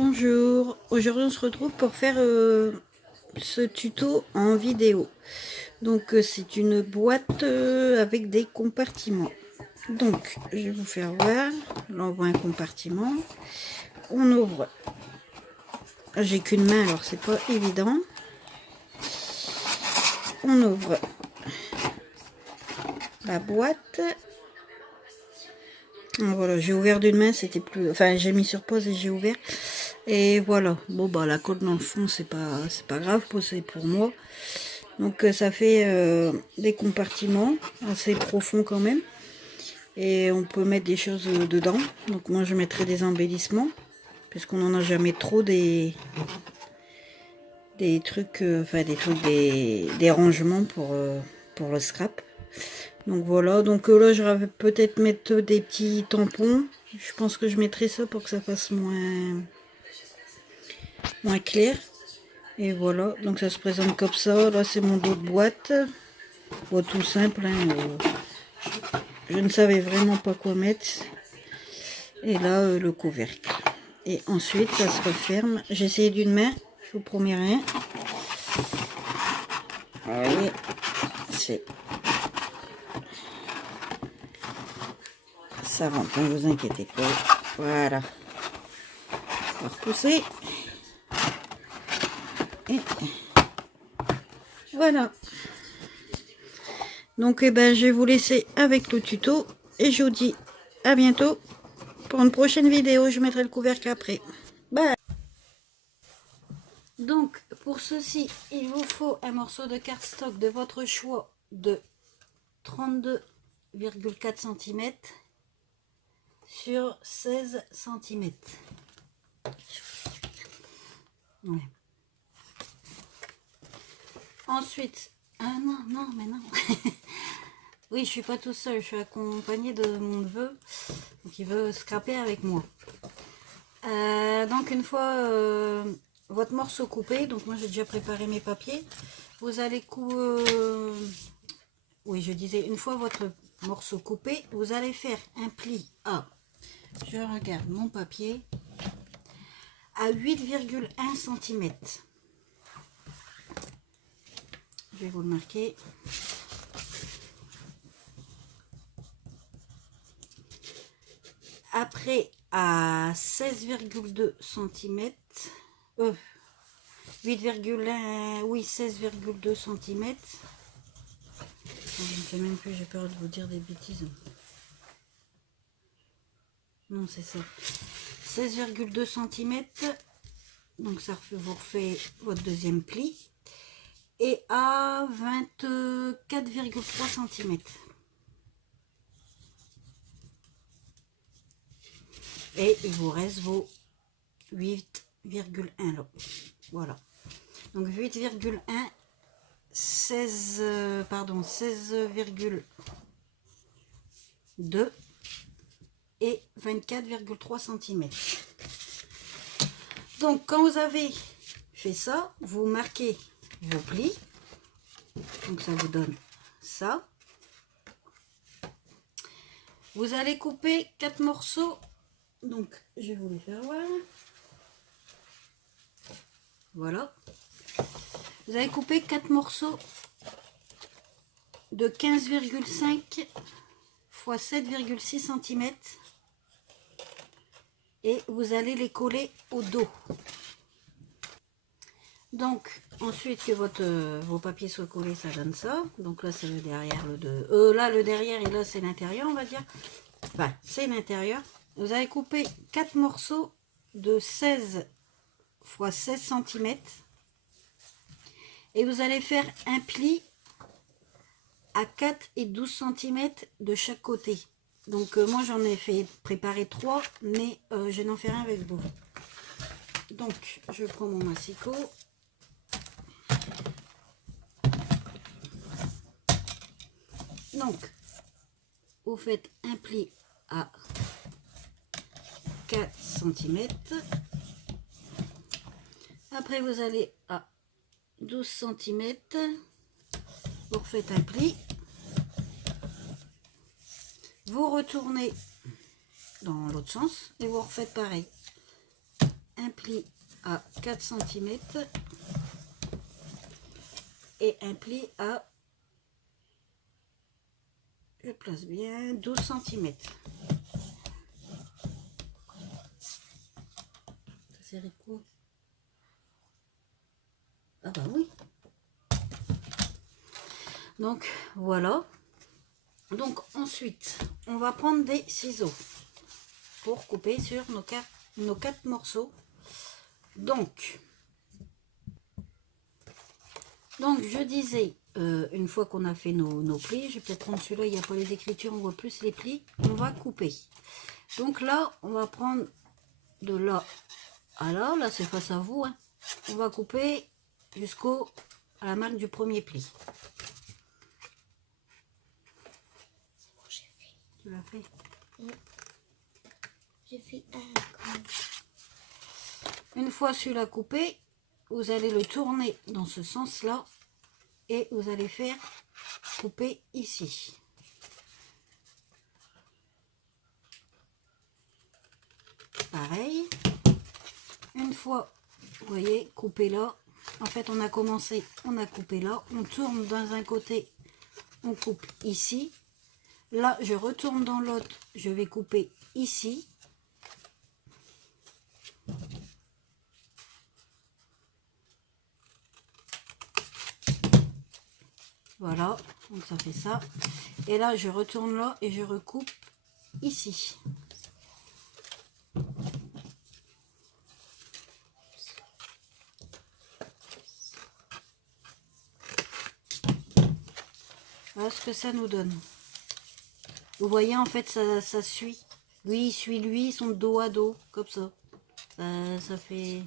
Bonjour, aujourd'hui on se retrouve pour faire ce tuto en vidéo. Donc c'est une boîte avec des compartiments. Donc je vais vous faire voir, là on voit un compartiment, on ouvre, j'ai qu'une main alors c'est pas évident, on ouvre la boîte. Voilà, j'ai ouvert d'une main, c'était plus, enfin j'ai mis sur pause et j'ai ouvert. Et voilà, bon bah la colle dans le fond c'est pas grave, c'est pour moi. Donc ça fait des compartiments assez profonds quand même. Et on peut mettre des choses dedans. Donc moi je mettrai des embellissements. Puisqu'on n'en a jamais trop des trucs, des rangements pour le scrap. Donc voilà, donc là je vais peut-être mettre des petits tampons. Je pense que je mettrai ça pour que ça fasse moins clair. Et voilà, donc ça se présente comme ça. Là c'est mon dos de boîte. Bon, tout simple, hein, je ne savais vraiment pas quoi mettre. Et là le couvercle. Et ensuite ça se referme. J'ai essayé d'une main, je vous promets rien. Vous voyez, ça rentre, ne vous inquiétez pas. Voilà. On va repousser. Et voilà. Donc eh ben, je vais vous laisser avec le tuto. Et je vous dis à bientôt pour une prochaine vidéo. Je mettrai le couvercle après. Bye. Donc pour ceci, il vous faut un morceau de cardstock de votre choix de 32,4 cm sur 16 cm. Ouais. Ensuite, ah non, mais non. Oui, je suis pas tout seul, je suis accompagnée de mon neveu qui veut scraper avec moi. Donc une fois votre morceau coupé, donc moi j'ai déjà préparé mes papiers, vous allez oui, je disais, une fois votre morceau coupé, vous allez faire un pli à, je regarde mon papier, à 8,1 cm. Je vais vous le marquer. Après à 16,2 cm, 8,1, oui 16,2 cm. Je ne sais même plus, j'ai peur de vous dire des bêtises. Non, c'est ça. 16,2 cm. Donc ça vous refait votre deuxième pli. Et à 24,3 cm. Et il vous reste vos 8,1 là. Voilà. Donc 8,1, 16,2 et 24,3 cm. Donc quand vous avez fait ça, vous marquez vos plis. Donc ça vous donne ça. Vous allez couper 4 morceaux. Donc je vais vous les faire voir. Voilà. Vous allez couper 4 morceaux de 15,5 x 7,6 cm. Et vous allez les coller au dos. Donc ensuite que vos papiers soient collés, ça donne ça. Donc là c'est le derrière, là le derrière et là c'est l'intérieur, on va dire. Enfin c'est l'intérieur. Vous allez couper 4 morceaux de 16 x 16 cm. Et vous allez faire un pli à 4 et 12 cm de chaque côté. Donc moi j'en ai fait préparer 3, mais je vais en faire un avec vous. Donc je prends mon massicot. Donc vous faites un pli à 4 cm. Après vous allez à 12 cm. Vous refaites un pli. Vous retournez dans l'autre sens et vous refaites pareil. un pli à 4 cm et un pli à, je place bien, 12 cm. C'est quoi? Ah bah oui. Donc voilà. Donc ensuite, on va prendre des ciseaux pour couper sur nos quatre morceaux. Donc je disais, une fois qu'on a fait nos plis, je vais peut-être prendre celui-là, il n'y a pas les écritures, on voit plus les plis, on va couper. Donc là, on va prendre de là à là c'est face à vous, hein. On va couper jusqu'au à la marque du premier pli. Tu l'as fait? Oui. J'ai fait un. Une fois celui-là coupé, vous allez le tourner dans ce sens-là et vous allez faire couper ici. Pareil. Une fois, vous voyez, coupé là. En fait, on a commencé, on a coupé là. On tourne dans un côté, on coupe ici. Là, je retourne dans l'autre, je vais couper ici. Voilà, donc ça fait ça. Et là, je retourne là et je recoupe ici. Voilà ce que ça nous donne. Vous voyez, en fait, ça suit. Lui, il suit lui, ils sont dos à dos, comme ça. Ça fait...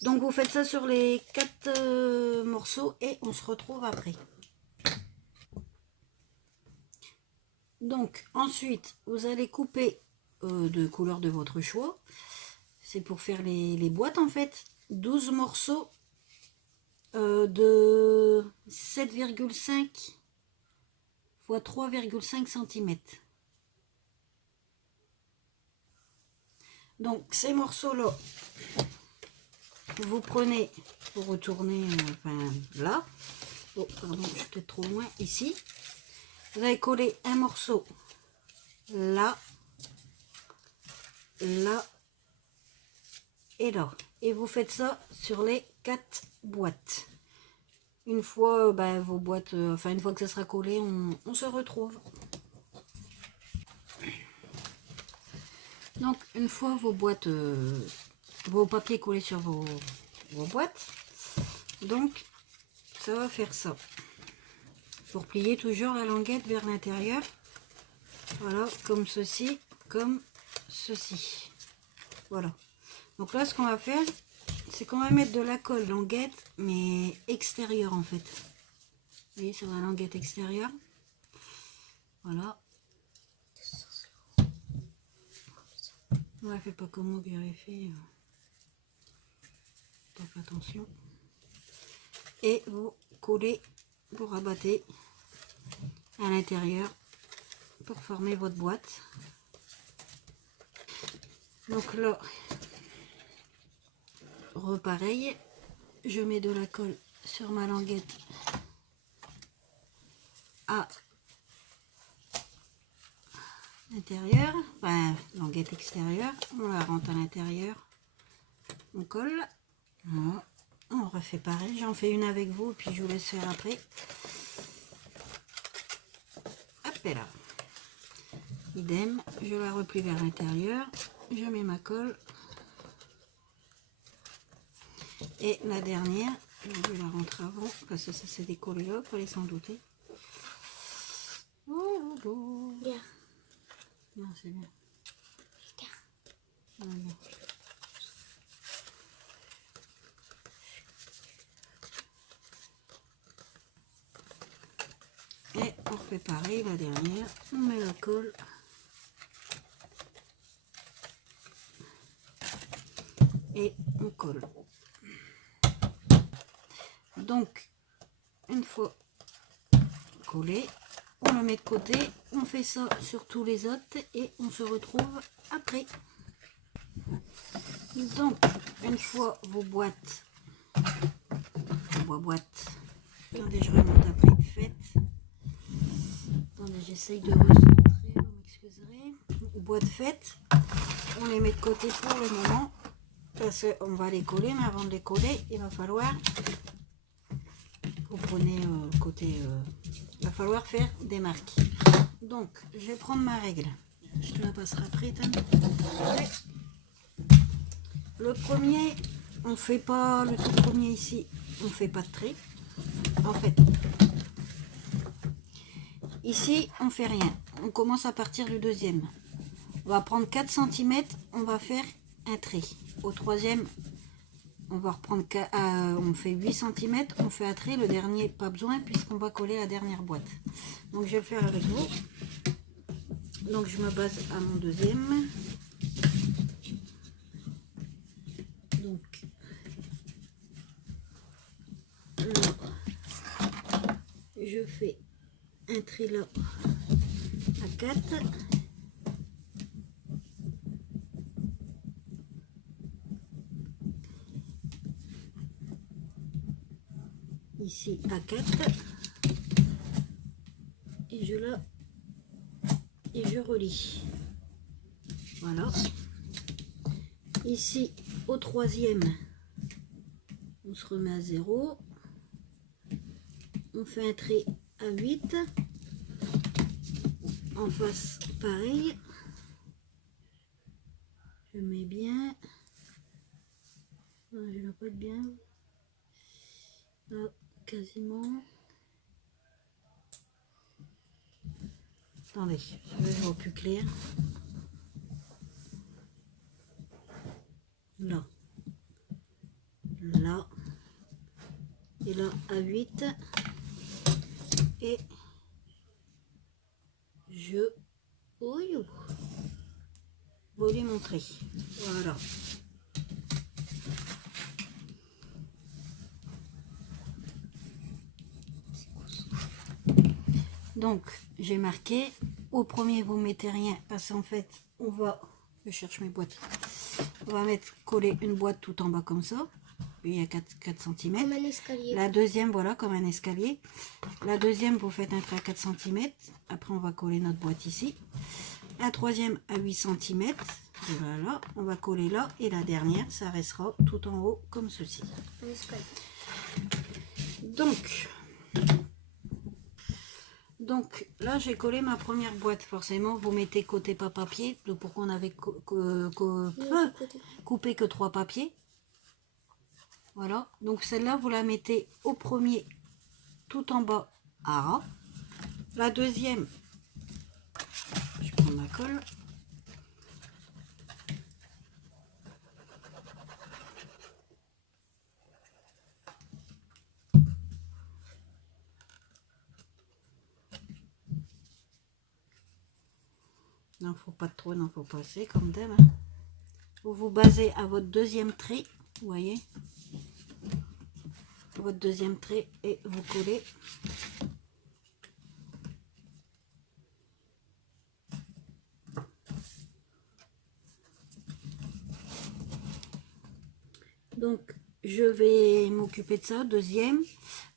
Donc, vous faites ça sur les 4 morceaux et on se retrouve après. Donc, ensuite, vous allez couper de couleur de votre choix. C'est pour faire les boîtes, en fait. 12 morceaux de 7,5 x 3,5 cm. Donc, ces morceaux-là, vous prenez pour retourner enfin, là. Oh, pardon, je suis peut-être trop loin. Ici. Vous allez coller un morceau là, là et là. Et vous faites ça sur les 4 boîtes. Une fois vos boîtes, enfin une fois que ça sera collé, on se retrouve. Donc une fois vos boîtes, vos papiers collés sur vos boîtes, donc ça va faire ça. Pour plier toujours la languette vers l'intérieur. Voilà, comme ceci, comme ceci. Voilà. Donc là, ce qu'on va faire, c'est qu'on va mettre de la colle languette, mais extérieure en fait. Vous voyez, sur la languette extérieure. Voilà. Ouais, fais pas comme moi que j'avais fait. Faites attention. Et vous collez, vous rabattez à l'intérieur pour former votre boîte. Donc là, repareil, je mets de la colle sur ma languette à l'intérieur, enfin languette extérieure, on la rentre à l'intérieur, on colle, voilà. On refait pareil, j'en fais une avec vous puis je vous laisse faire après. Hop et là, idem, je la replie vers l'intérieur, je mets ma colle et la dernière, je la rentre avant parce que ça s'est décollé là, fallait s'en douter. Oh, oh. Bien. Non, c'est bien. Voilà. Et on fait pareil, la dernière, on met la colle. Et on colle. Donc, une fois collé, on le met de côté, on fait ça sur tous les autres et on se retrouve après. Donc, une fois vos boîtes, attendez, je remonte après, faites. Attendez, j'essaye de recentrer, vous m'excuserez. Boîtes faites, on les met de côté pour le moment, parce qu'on va les coller, mais avant de les coller, il va falloir, vous prenez côté, il va falloir faire des marques. Donc, je vais prendre ma règle, je te la passerai après, le premier, on fait pas, le tout premier ici, on fait pas de trait, en fait. Ici, on fait rien. On commence à partir du deuxième. On va prendre 4 cm, on va faire un trait. Au troisième, on va reprendre, on fait 8 cm, on fait un trait. Le dernier, pas besoin, puisqu'on va coller la dernière boîte. Donc, je vais le faire avec vous. Donc, je me base à mon deuxième. Donc, là, je fais un trait là à 4. Ici à 4. Et je relie. Voilà. Ici au troisième, on se remet à 0. On fait un trait à 8. En face, pareil. Je mets bien. Non, je ne vais pas être bien. Là, quasiment. Attendez, je vais voir plus clair. Là. Là. Et là, à 8. Et je voulais montrer. Voilà. Donc, j'ai marqué. Au premier, vous mettez rien parce qu'en fait, on va. Je cherche mes boîtes. On va mettre coller une boîte tout en bas comme ça. Il y a 4 cm. Comme un escalier. La deuxième, voilà, comme un escalier. La deuxième, vous faites un trait à 4 cm. Après, on va coller notre boîte ici. La troisième à 8 cm. Voilà, on va coller là. Et la dernière, ça restera tout en haut comme ceci. Un escalier. Donc là, j'ai collé ma première boîte. Forcément, vous mettez côté pas papier. Pourquoi on avait coupé que 3 papiers. Voilà. Donc celle-là, vous la mettez au premier, tout en bas, à ras. La deuxième, je prends ma colle. Non, faut pas trop, non, faut pas assez, comme d'hab. Vous vous basez à votre deuxième trait, vous voyez, votre deuxième trait, et vous collez. Donc, je vais m'occuper de ça, deuxième,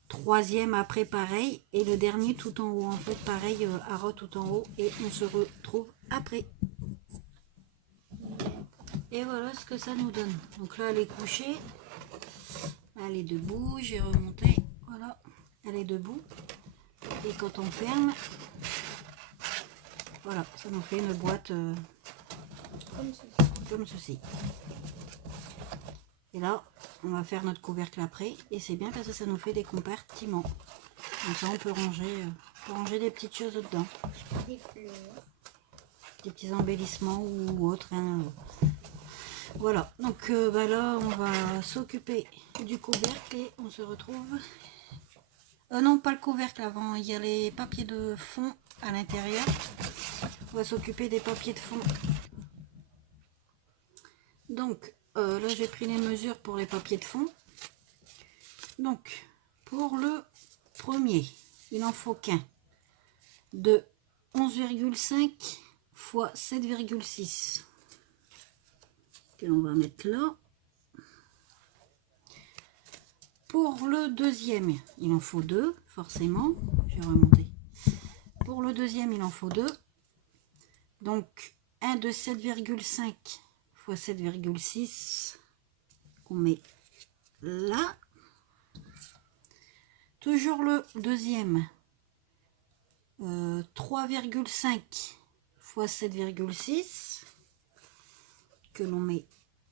troisième après pareil, et le dernier tout en haut, en fait, pareil, à ras tout en haut, et on se retrouve après. Et voilà ce que ça nous donne. Donc là, elle est couchée, elle est debout, j'ai remonté, voilà, elle est debout. Et quand on ferme, voilà, ça nous fait une boîte comme ceci. Et là, on va faire notre couvercle après, et c'est bien parce que ça nous fait des compartiments. Comme ça, on peut ranger des petites choses dedans. Des fleurs. Des petits embellissements ou autres. Hein. Voilà, donc là, on va s'occuper du couvercle et on se retrouve... non, pas le couvercle avant, il y a les papiers de fond à l'intérieur. On va s'occuper des papiers de fond. Donc, là, j'ai pris les mesures pour les papiers de fond. Donc, pour le premier, il n'en faut qu'un de 11,5 x 7,6. que l'on va mettre là. Pour le deuxième, il en faut deux, forcément. Je vais remonter. Pour le deuxième, il en faut deux. Donc, un de 7,5 fois 7,6 qu'on met là. Toujours le deuxième, 3,5 fois 7,6 que l'on met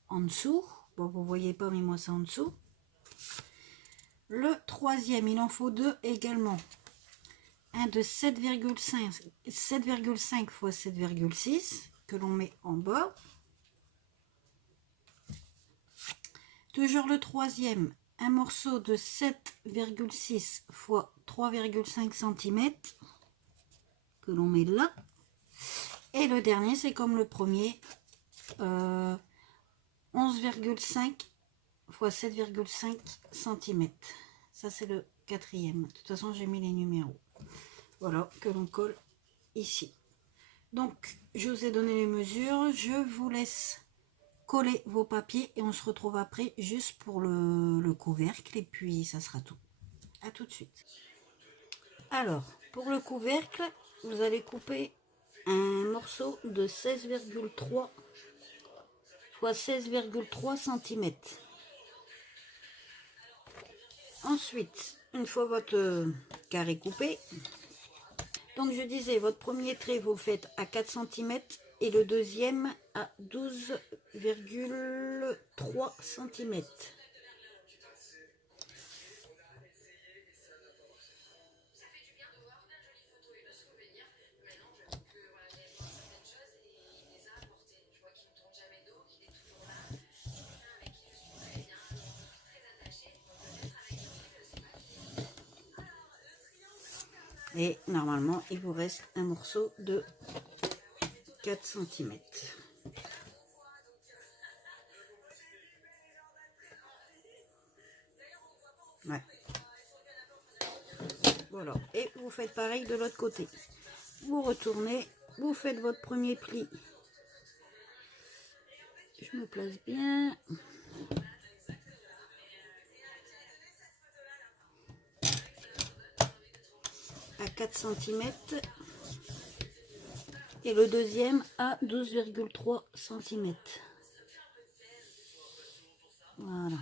en dessous. Bon, vous voyez pas, mais moi c'est en dessous. Le troisième, il en faut deux également. Un de 7,5 fois 7,6 que l'on met en bas. Toujours le troisième, un morceau de 7,6 fois 3,5 cm que l'on met là. Et le dernier, c'est comme le premier, 11,5 fois 7,5 cm. Ça, c'est le quatrième. De toute façon, j'ai mis les numéros. Voilà, que l'on colle ici. Donc, je vous ai donné les mesures. Je vous laisse coller vos papiers et on se retrouve après juste pour le couvercle. Et puis, ça sera tout. À tout de suite. Alors, pour le couvercle, vous allez couper un morceau de 16,3 fois 16,3 cm. Ensuite, une fois votre carré coupé, donc je disais, votre premier trait, vous le faites à 4 cm et le deuxième à 12,3 cm. Et normalement, il vous reste un morceau de 4 cm. Ouais. Voilà. Et vous faites pareil de l'autre côté. Vous retournez, vous faites votre premier pli. Je me place bien. À 4 cm. Et le deuxième à 12,3 cm. Voilà.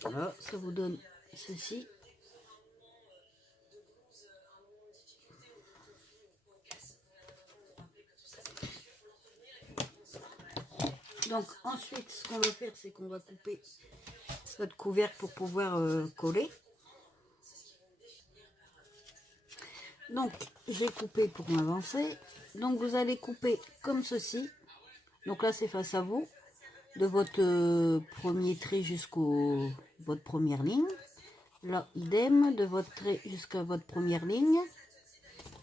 Voilà, ça vous donne ceci. Donc ensuite, ce qu'on va faire, c'est qu'on va couper votre couvercle pour pouvoir coller. Donc j'ai coupé pour m'avancer. Donc vous allez couper comme ceci. Donc là c'est face à vous, de votre premier trait jusqu'au votre première ligne. Là idem, de votre trait jusqu'à votre première ligne.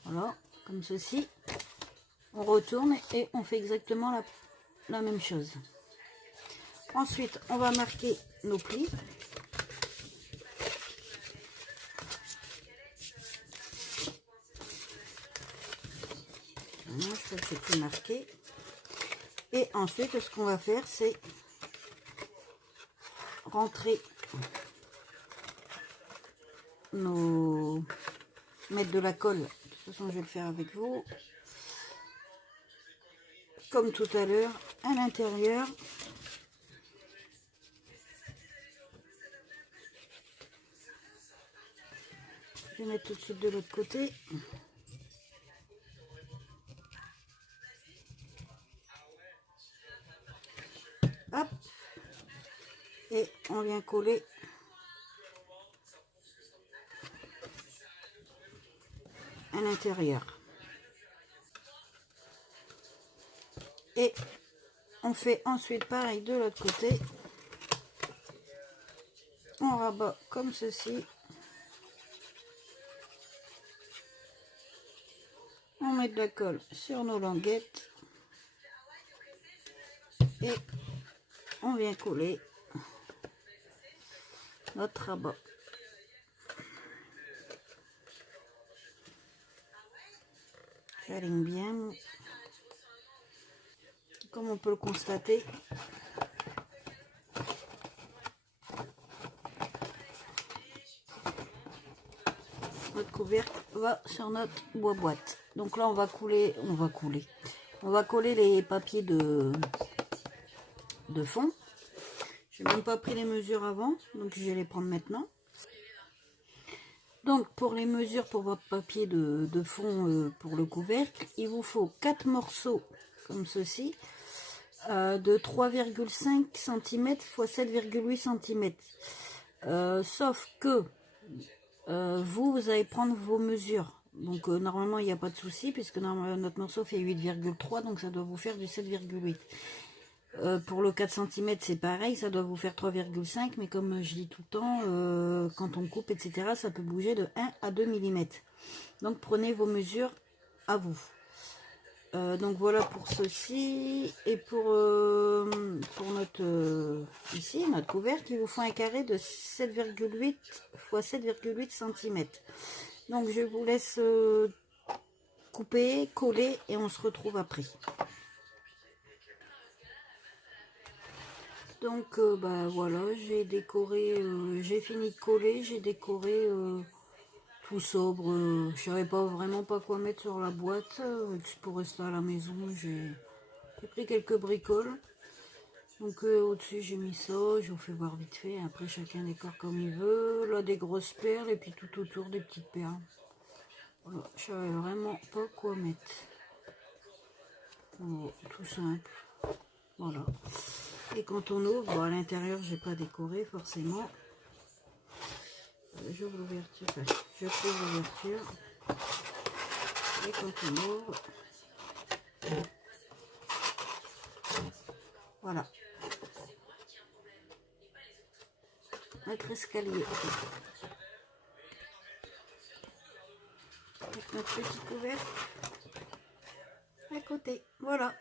Voilà, comme ceci. On retourne et on fait exactement la même chose. Ensuite, on va marquer nos plis. Voilà, je crois que c'est tout marqué. Et ensuite, ce qu'on va faire, c'est rentrer mettre de la colle. De toute façon, je vais le faire avec vous. Comme tout à l'heure, à l'intérieur. Je vais mettre tout de suite de l'autre côté. Hop. Et on vient coller à l'intérieur. Et on fait ensuite pareil de l'autre côté. On rabat comme ceci. On met de la colle sur nos languettes. Et on vient coller notre rabat. Ça aligne bien. Comme on peut le constater. Notre couvercle va sur notre boîte. Donc là, on va coller. On va coller les papiers de fond. Je n'ai même pas pris les mesures avant, donc je vais les prendre maintenant. Donc pour les mesures pour votre papier de fond pour le couvercle, il vous faut 4 morceaux comme ceci, de 3,5 cm x 7,8 cm. Sauf que vous allez prendre vos mesures. Donc normalement il n'y a pas de souci puisque notre morceau fait 8,3, donc ça doit vous faire du 7,8. Pour le 4 cm c'est pareil, ça doit vous faire 3,5, mais comme je dis tout le temps, quand on coupe etc, ça peut bouger de 1 à 2 mm. Donc prenez vos mesures à vous. Donc voilà pour ceci. Et pour notre ici, notre couvercle, il vous faut un carré de 7,8 x 7,8 cm. Donc je vous laisse couper, coller et on se retrouve après. Donc bah voilà, j'ai décoré, j'ai fini de coller, j'ai décoré tout sobre. Je savais pas vraiment pas quoi mettre sur la boîte pour rester à la maison. J'ai pris quelques bricoles. Donc au-dessus j'ai mis ça, je vous fais voir vite fait. Après chacun décore comme il veut. Là des grosses perles et puis tout autour des petites perles. Voilà, je savais vraiment pas quoi mettre. Voilà, tout simple. Voilà. Et quand on ouvre, bon, à l'intérieur, j'ai pas décoré forcément. J'ouvre l'ouverture, enfin, je trouve l'ouverture. Et quand on ouvre, voilà. Notre escalier. Avec notre petit couvercle à côté. Voilà.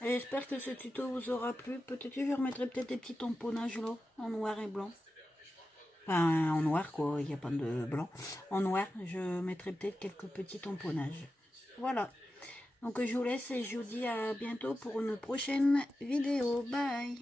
J'espère que ce tuto vous aura plu. Peut-être que je remettrai peut-être des petits tamponnages là, en noir et blanc. Enfin, en noir quoi, il n'y a pas de blanc. En noir, je mettrai peut-être quelques petits tamponnages. Voilà. Donc je vous laisse et je vous dis à bientôt pour une prochaine vidéo. Bye!